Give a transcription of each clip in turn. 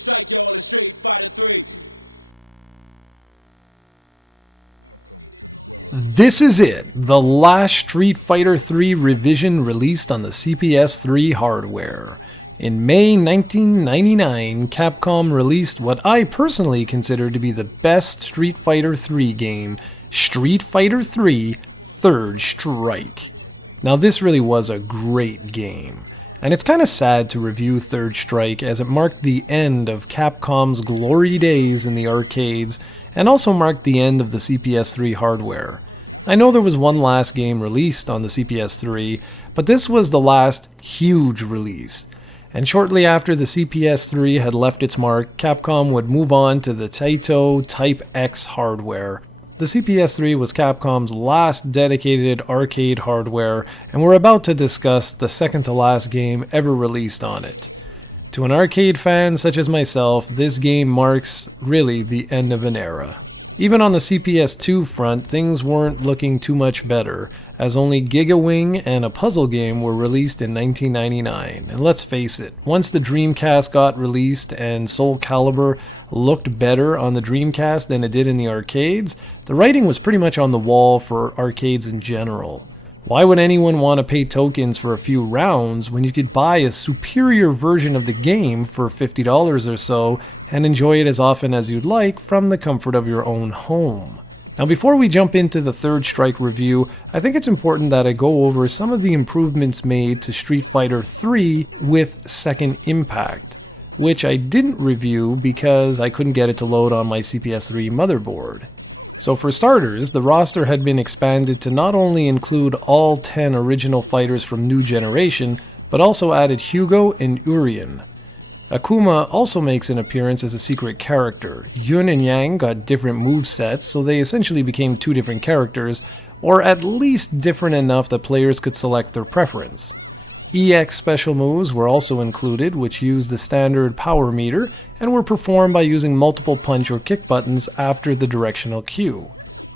strike, y'all, is Street Fighter 3. This is it, the last Street Fighter 3 revision released on the CPS-3 hardware. In May 1999, Capcom released what I personally consider to be the best Street Fighter 3 game, Street Fighter 3 Third Strike. Now this really was a great game, and it's kinda sad to review Third Strike as it marked the end of Capcom's glory days in the arcades, and also marked the end of the CPS-3 hardware. I know there was one last game released on the CPS-3, but this was the last huge release. And shortly after the CPS-3 had left its mark, Capcom would move on to the Taito Type X hardware. The CPS-3 was Capcom's last dedicated arcade hardware, and we're about to discuss the second to last game ever released on it. To an arcade fan such as myself, this game marks, really, the end of an era. Even on the CPS-2 front, things weren't looking too much better, as only Giga Wing and a puzzle game were released in 1999. And let's face it, once the Dreamcast got released and Soul Calibur looked better on the Dreamcast than it did in the arcades, the writing was pretty much on the wall for arcades in general. Why would anyone want to pay tokens for a few rounds when you could buy a superior version of the game for $50 or so and enjoy it as often as you'd like from the comfort of your own home? Now before we jump into the Third Strike review, I think it's important that I go over some of the improvements made to Street Fighter 3 with Second Impact, which I didn't review because I couldn't get it to load on my CPS-3 motherboard. So for starters, the roster had been expanded to not only include all 10 original fighters from New Generation, but also added Hugo and Urien. Akuma also makes an appearance as a secret character. Yun and Yang got different movesets, so they essentially became two different characters, or at least different enough that players could select their preference. EX special moves were also included, which used the standard power meter and were performed by using multiple punch or kick buttons after the directional cue.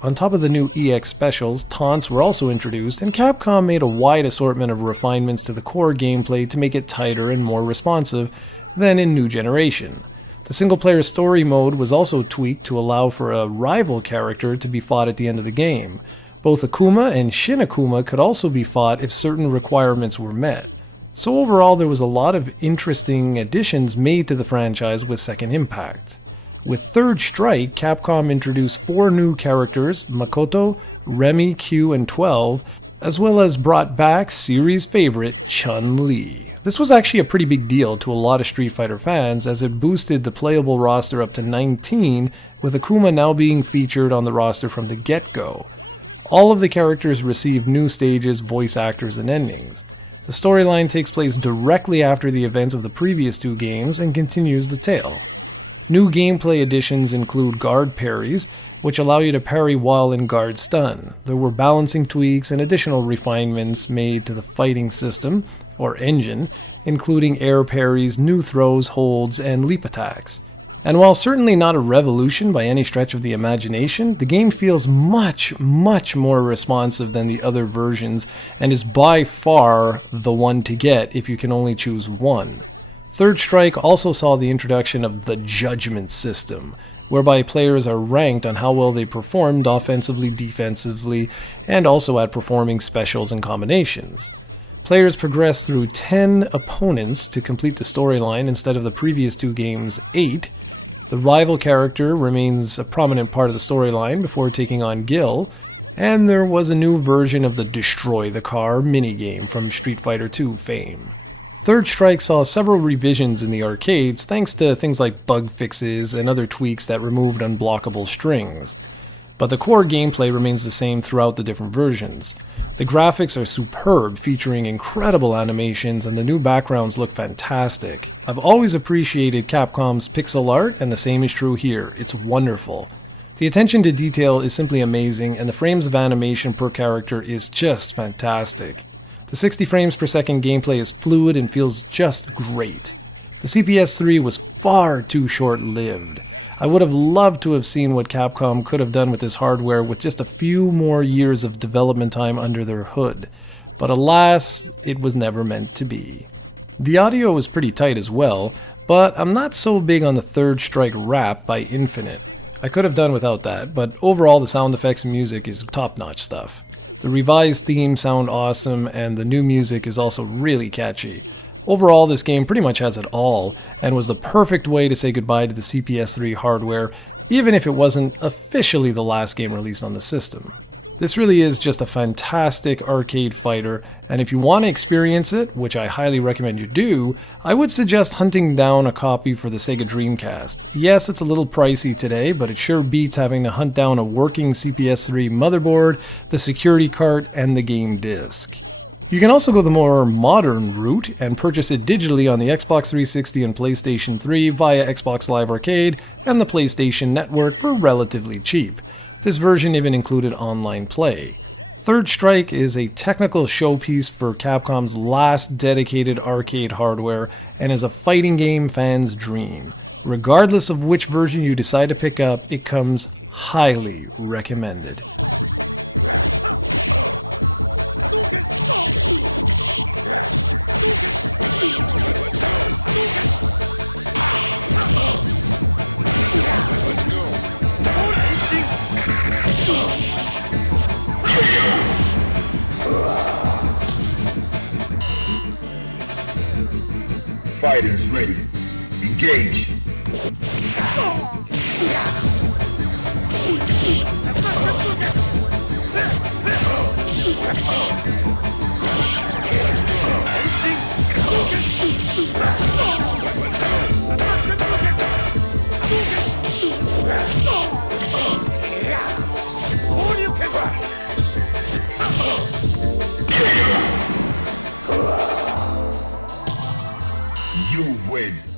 On top of the new EX specials, taunts were also introduced, and Capcom made a wide assortment of refinements to the core gameplay to make it tighter and more responsive than in New Generation. The single-player story mode was also tweaked to allow for a rival character to be fought at the end of the game. Both Akuma and Shin Akuma could also be fought if certain requirements were met. So overall, there was a lot of interesting additions made to the franchise with Second Impact. With Third Strike, Capcom introduced 4 new characters, Makoto, Remy, Q, and 12, as well as brought back series favorite Chun-Li. This was actually a pretty big deal to a lot of Street Fighter fans, as it boosted the playable roster up to 19, with Akuma now being featured on the roster from the get-go. All of the characters received new stages, voice actors, and endings. The storyline takes place directly after the events of the previous 2 games and continues the tale. New gameplay additions include guard parries, which allow you to parry while in guard stun. There were balancing tweaks and additional refinements made to the fighting system, or engine, including air parries, new throws, holds, and leap attacks. And while certainly not a revolution by any stretch of the imagination, the game feels much more responsive than the other versions, and is by far the one to get if you can only choose one. Third Strike also saw the introduction of the Judgment system, whereby players are ranked on how well they performed offensively, defensively, and also at performing specials and combinations. Players progress through 10 opponents to complete the storyline instead of the previous 2 games' 8. The rival character remains a prominent part of the storyline before taking on Gil, and there was a new version of the Destroy the Car minigame from Street Fighter 2 fame. Third Strike saw several revisions in the arcades thanks to things like bug fixes and other tweaks that removed unblockable strings. But the core gameplay remains the same throughout the different versions. The graphics are superb, featuring incredible animations, and the new backgrounds look fantastic. I've always appreciated Capcom's pixel art, and the same is true here. It's wonderful. The attention to detail is simply amazing, and the frames of animation per character is just fantastic. The 60 frames per second gameplay is fluid and feels just great. The CPS-3 was far too short-lived. I would have loved to have seen what Capcom could have done with this hardware with just a few more years of development time under their hood, but alas, it was never meant to be. The audio was pretty tight as well, But I'm not so big on the Third Strike rap by Infinite. I could have done without that, but overall the sound effects and music is top-notch stuff. The revised themes sound awesome, and the new music is also really catchy. Overall, this game pretty much has it all, and was the perfect way to say goodbye to the CPS-3 hardware, even if it wasn't officially the last game released on the system. This really is just a fantastic arcade fighter, and if you want to experience it, which I highly recommend you do, I would suggest hunting down a copy for the Sega Dreamcast. Yes, it's a little pricey today, but it sure beats having to hunt down a working CPS-3 motherboard, the security card, and the game disc. You can also go the more modern route and purchase it digitally on the Xbox 360 and PlayStation 3 via Xbox Live Arcade and the PlayStation Network for relatively cheap. This version even included online play. Third Strike is a technical showpiece for Capcom's last dedicated arcade hardware and is a fighting game fan's dream. Regardless of which version you decide to pick up, it comes highly recommended. Fighters ready. Engage. You win.